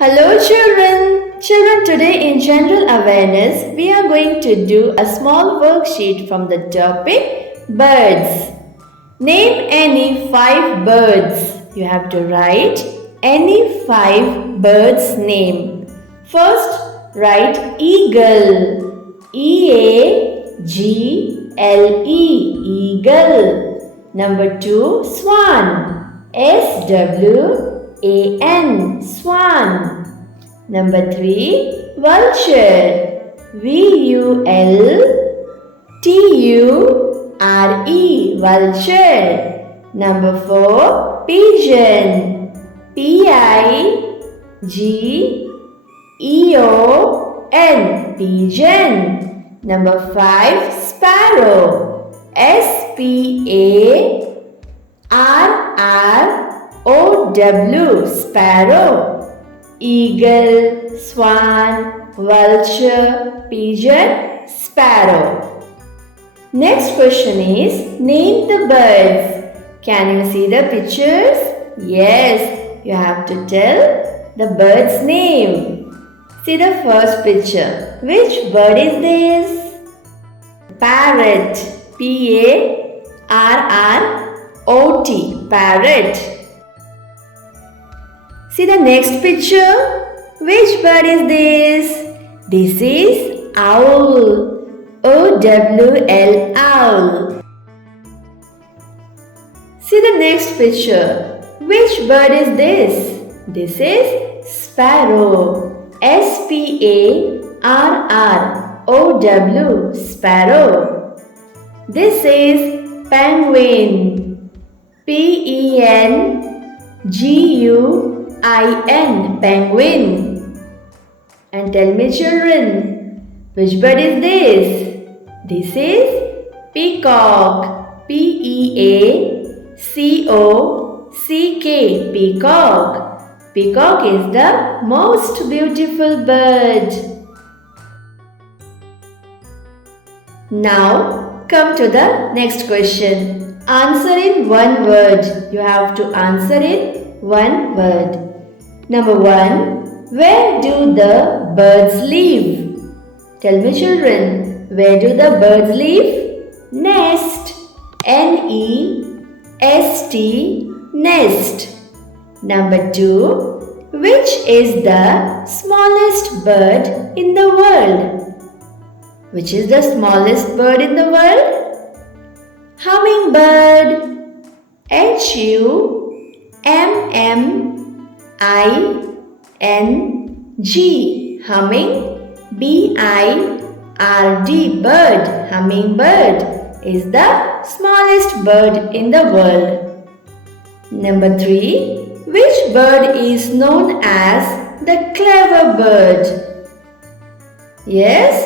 Hello children! Children, today in general awareness, we are going to do a small worksheet from the topic birds. Name any 5 birds. You have to write any 5 birds' name. First, write eagle. E-A-G-L-E, eagle. Number 2, swan. S-W-A-N, swan. Number 3, vulture. V-U-L-T-U-R-E, vulture. Number 4, pigeon. P-I-G-E-O-N, pigeon. Number 5, sparrow. S-P-A-R-R-O-W, sparrow. Eagle, swan, vulture, pigeon, sparrow. Next question is, name the birds. Can you see the pictures? Yes, you have to tell the bird's name. See the first picture. Which bird is this? Parrot. P-A-R-R-O-T, parrot. See the next picture. Which bird is this? This is owl. O-W-L, owl. See the next picture. Which bird is this? This is sparrow. S-P-A-R-R-O-W, sparrow. This is penguin. P-E-N-G-U-I-N, penguin. And tell me children, which bird is this? This is peacock. P-E-A-C-O-C-K, peacock. Peacock is the most beautiful bird. Now, come to the next question. Answer in one word. You have to answer in one word. Number 1. Where do the birds live? Tell me children, where do the birds live? Nest. N-E-S-T, nest. Number 2. Which is the smallest bird in the world? Which is the smallest bird in the world? Hummingbird. H-U-M-M-I-N-G, humming. B-I-R-D, bird. Hummingbird is the smallest bird in the world. Number 3. Which bird is known as the clever bird? Yes,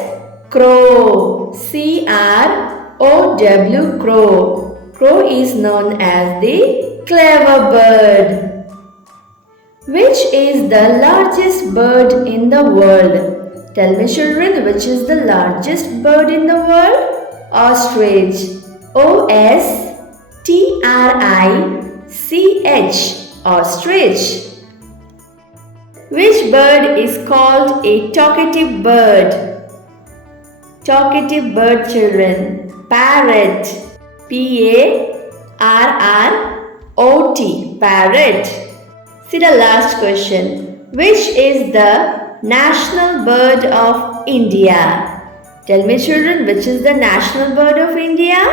crow. C-R-O-W, crow. Crow is known as the clever bird. Which is the largest bird in the world? Tell me children, which is the largest bird in the world? Ostrich. O-S-T-R-I-C-H, ostrich. Which bird is called a talkative bird? Talkative bird children. Parrot. P-A-R-R-O-T, parrot. See the last question. Which is the national bird of India? Tell me children, which is the national bird of India?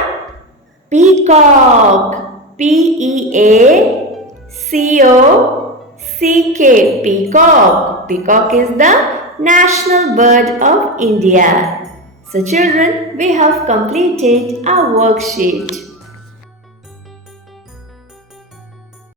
Peacock. P-E-A-C-O-C-K, peacock. Peacock is the national bird of India. So children, we have completed our worksheet.